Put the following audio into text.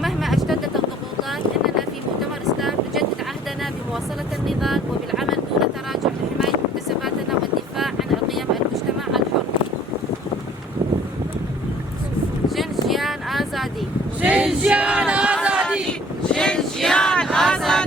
ومهما اشتدت الضغوطات إننا في مؤتمر ستار نجدد عهدنا بمواصلة النضال وبالعمل دون تراجع لحماية مكتسباتنا والدفاع عن قيم المجتمع الحر. جنجيان آزادي. جنجيان